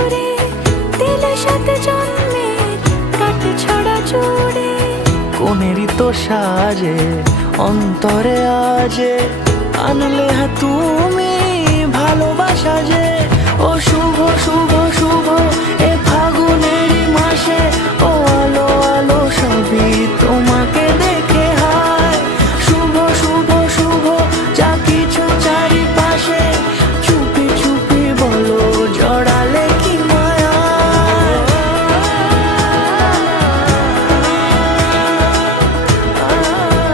সুরে দিলে সাথে জন্মের কাট ছড়া জুড়ে। কোনেরই তো সাজে অন্তরে আজে আনলে তুমি ভালোবাসা যে। ও শুভ শুভ শুভ